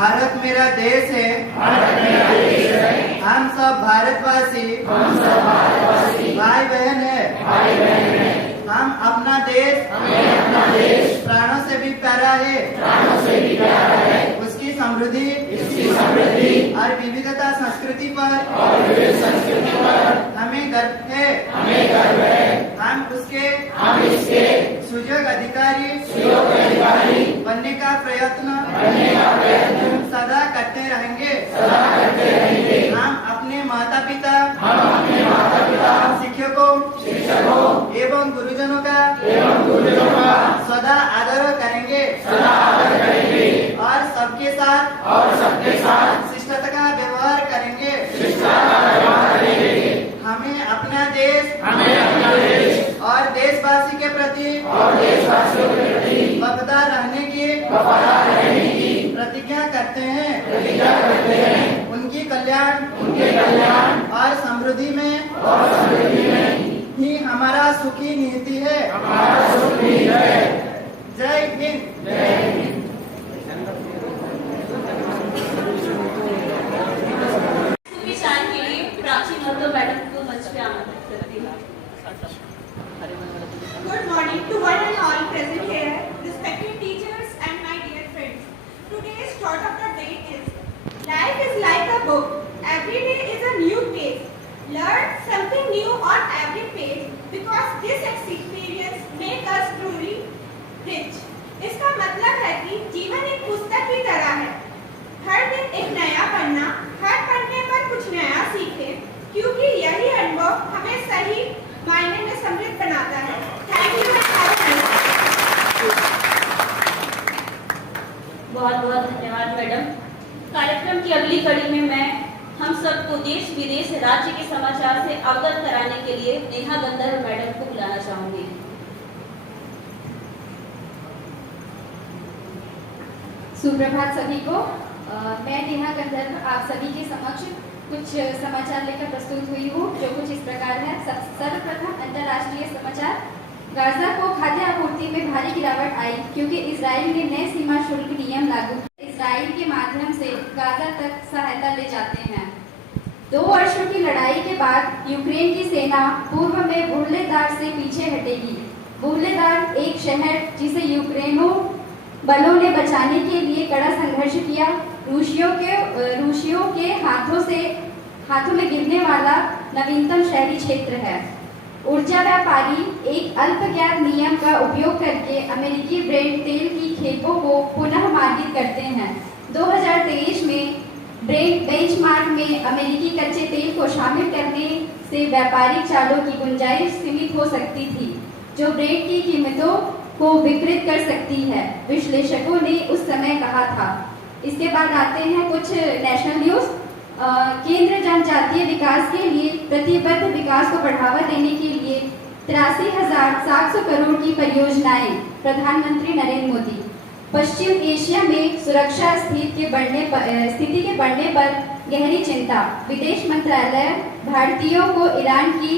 भारत मेरा देश है, हम सब भारतवासी भाई बहन है। हम अपना देश प्राणों से भी प्यारा है। उसकी समृद्धि और विविधता संस्कृति पर हमें गर्व है। हम इसके सुयोग अधिकारी बनने का प्रयत्न सदा करते रहेंगे। हम अपने माता पिता शिक्षकों एवं गुरुजनों का सदा आदर करेंगे और सबके साथ शिष्टता का व्यवहार करेंगे। हमें अपना देश और देशवासी के प्रति वफादार रहने की प्रतिज्ञा करते हैं। उनकी कल्याण और समृद्धि में ही हमारा सुखी निहित है। जय Hind. Good morning to one and all present here, respected teachers and my dear friends. Today's thought of the day is, life is like a book. Every day is a new page. Learn something new on every page because this experience makes us truly rich. इसका मतलब है कि जीवन एक पुस्तक की तरह है। हर दिन एक नया पन्ना, हर पन्ने पर कुछ नया सीखें, क्योंकि यही अनुभव हमें सही मायने में समृद्ध बनाता है। Thank you. बहुत बहुत धन्यवाद मैडम। कार्यक्रम की अगली कड़ी में मैं हम सबको देश विदेश राज्य के समाचार से अवगत कराने के लिए नेहा गंधर्व मैडम को बुलाना चाहूंगी। सुप्रभात सभी को। मैं नेहा गंधर्व आप सभी के समक्ष कुछ समाचार लेकर प्रस्तुत हुई हूँ, जो कुछ इस प्रकार है। सर्वप्रथम अंतर्राष्ट्रीय समाचार। गाजा को खाद्य आपूर्ति में भारी गिरावट आई क्योंकि इजराइल ने नए सीमा शुल्क नियम लागू किए। इजराइल के माध्यम से गाजा तक सहायता ले जाते हैं। 2 वर्षों की लड़ाई के बाद यूक्रेन की सेना पूर्व में वोल्गोदार से पीछे हटेगी। वोल्गोदार एक शहर जिसे यूक्रेनो बलों ने बचाने के लिए कड़ा संघर्ष किया। रूसियों के हाथों में गिरने वाला नवीनतम शहरी क्षेत्र है। ऊर्जा व्यापारी एक अल्पज्ञात नियम का उपयोग करके अमेरिकी ब्रेंट तेल की खेपों को पुनः मार्गित करते हैं। 2023 में ब्रेंट बेंचमार्क में अमेरिकी कच्चे तेल को शामिल करने से व्यापारिक चालों की गुंजाइश सीमित हो सकती थी, जो ब्रेंट की कीमतों को विकृत कर सकती है, विश्लेषकों ने उस समय कहा था। इसके बाद आते हैं कुछ नेशनल न्यूज। केंद्र जनजातीय विकास के लिए प्रतिबद्ध विकास को बढ़ावा देने के लिए 83,700 करोड़ की परियोजनाएं। प्रधानमंत्री नरेंद्र मोदी। पश्चिम एशिया में सुरक्षा स्थिति के बढ़ने पर गहरी चिंता। विदेश मंत्रालय भारतीयों को ईरान की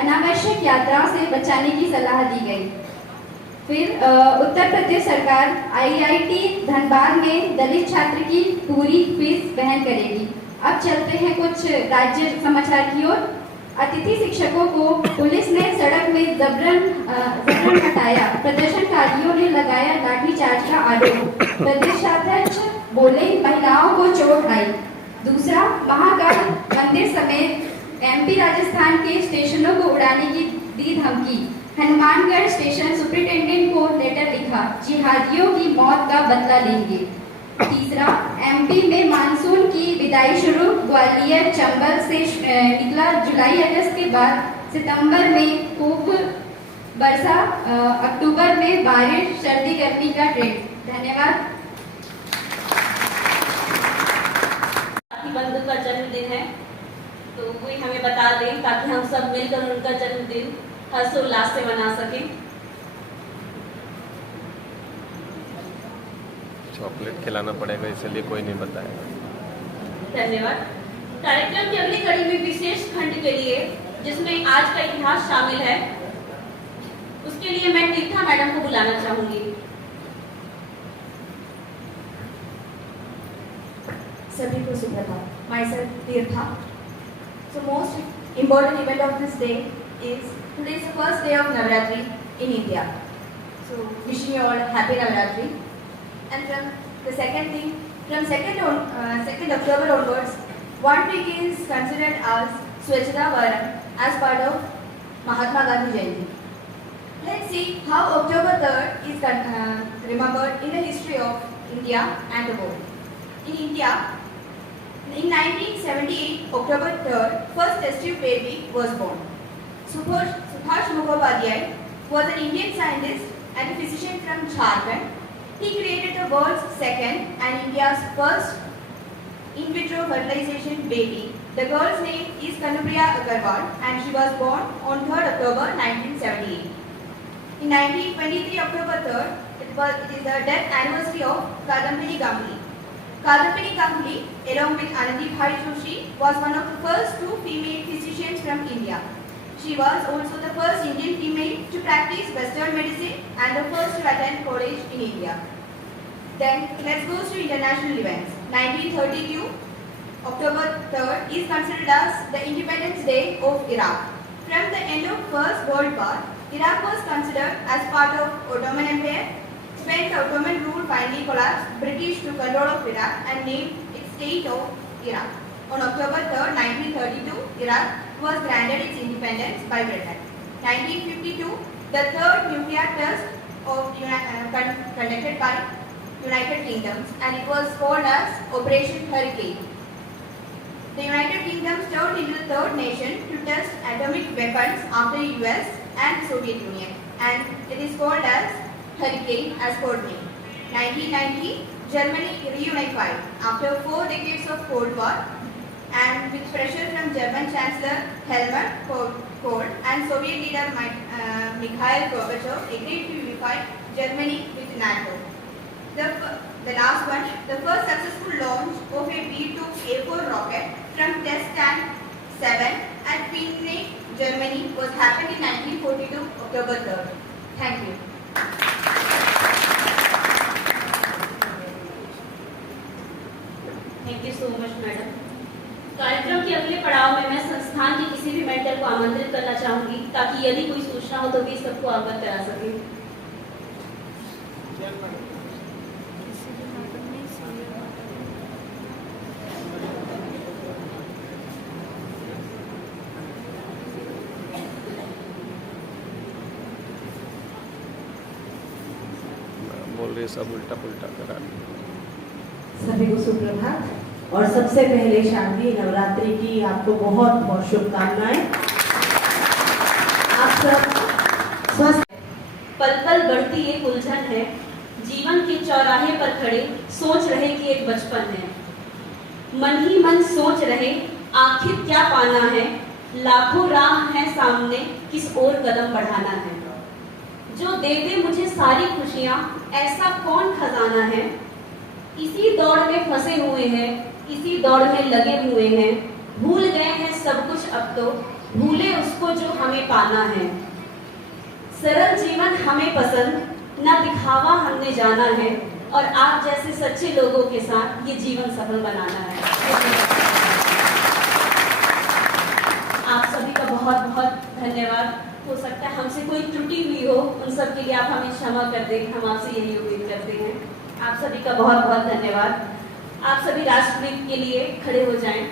अनावश्यक यात्रा से बचाने की सलाह दी गई। फिर उत्तर प्रदेश सरकार IIT धनबाद में दलित छात्र की पूरी फीस वहन करेगी। अब चलते हैं कुछ राज्य समाचार की ओर। अतिथि शिक्षकों को पुलिस ने सड़क में जबरन हटाया। प्रदर्शनकारियों ने लगाया लाठीचार्ज का आरोप। प्रदेशाध्यक्ष बोले महिलाओं को चोट आई। दूसरा, महाकाल मंदिर समेत MP राजस्थान के स्टेशनों को उड़ाने की दी धमकी। हनुमानगढ़ स्टेशन सुपरिटेंडेंट को लेटर लिखा, जिहादियों की मौत का बदला लेंगे। तीसरा, MP में मानसून की विदाई शुरू। ग्वालियर चंबल से निकला जुलाई अगस्त के बाद सितंबर में खूब वर्षा, अक्टूबर में बारिश, सर्दी गर्मी का ट्रेंड। धन्यवाद। बंधु का जन्मदिन है, तो कोई हमें बता दें ताकि हम सब मिलकर उनका जन्मदिन हर्षोल्लास से मना सकें। चॉकलेट खिलाना पड़ेगा, इसलिए कोई नहीं बताएगा। धन्यवाद। कार्यक्रम की अगली कड़ी में विशेष खंड के लिए, जिसमें आज का इतिहास शामिल है, उसके लिए मैं तीर्था मैडम को बुलाना चाहूंगी। सभी को सुप्रभात. Myself Tirtha. So most important event of this day is today is the first day of Navratri in India. So wishing you all happy Navratri. And from the second thing, from 2nd October onwards, 1 week is considered as Swachhata Varam as part of Mahatma Gandhi Jayanti. Let's see how October 3rd is remembered in the history of India and the world. In India, in 1978, October 3rd, first testive baby was born. Subhash Mukhopadhyay was an Indian scientist and a physician from Jharkhand. He created the world's second and India's first in vitro fertilization baby. The girl's name is Kanupriya Agarwal and she was born on 3rd October 1978. In 1923, October 3rd, it is the death anniversary of Kadambini Ganguly. Kadambini Ganguly, along with Anandi Bhai Joshi, was one of the first 2 female physicians from India. She was also the first Indian female to practice Western medicine and the first to attend college in India. Then, let's go to international events. 1932, October 3rd is considered as the Independence Day of Iraq. From the end of First World War, Iraq was considered as part of Ottoman Empire. When the Ottoman rule finally collapsed, British took control of Iraq and named it State of Iraq. On October 3rd, 1932, Iraq was granted its independence by Britain. 1952, the third nuclear test conducted by United Kingdom, and it was called as Operation Hurricane. The United Kingdom turned into the third nation to test atomic weapons after the US and the Soviet Union, and it is called as Hurricane as code name. 1990, Germany reunified after 4 decades of Cold War, and with pressure from German Chancellor Helmut Kohl and Soviet leader Mikhail Gorbachev agreed to unify Germany with NATO. The last one, the first successful launch of a B-2A4 rocket from test stand 7 at Finlay, Germany was happened in 1942, October 3rd. Thank you. Thank you so much madam. कार्यक्रम के अगले पड़ाव में मैं संस्थान के किसी भी मेंटर को आमंत्रित करना चाहूंगी ताकि यदि कोई सूचना हो तो भी सबको अवगत करा सके. बोल रहे सब उल्टा पुल्टा करा. सभी को सुप्रभात. और सबसे पहले शारदीय नवरात्रि की आपको बहुत बहुत शुभकामनाएं. आप सब स्वस्थ. पल पल बढ़ती एक उलझन है, जीवन के चौराहे पर खड़े सोच रहे कि एक बचपन है. मन ही मन सोच रहे आखिर क्या पाना है, लाखों राह है सामने किस ओर कदम बढ़ाना है. जो दे दे मुझे सारी खुशियां, ऐसा कौन खजाना है. इसी दौड़ में फंसे हुए हैं, इसी दौड़ में लगे हुए हैं. भूल गए हैं सब कुछ अब तो, भूले उसको जो हमें पाना है. सरल जीवन हमें पसंद, ना दिखावा हमने जाना है, और आप जैसे सच्चे लोगों के साथ ये जीवन सफल बनाना है. आप सभी का बहुत बहुत धन्यवाद. हो सकता है हमसे कोई त्रुटि हुई हो, उन सब के लिए आप हमें क्षमा कर दें, हम आपसे यही उम्मीद करते हैं. आप सभी का बहुत बहुत धन्यवाद. आप सभी राष्ट्रगीत के लिए खड़े हो जाएं.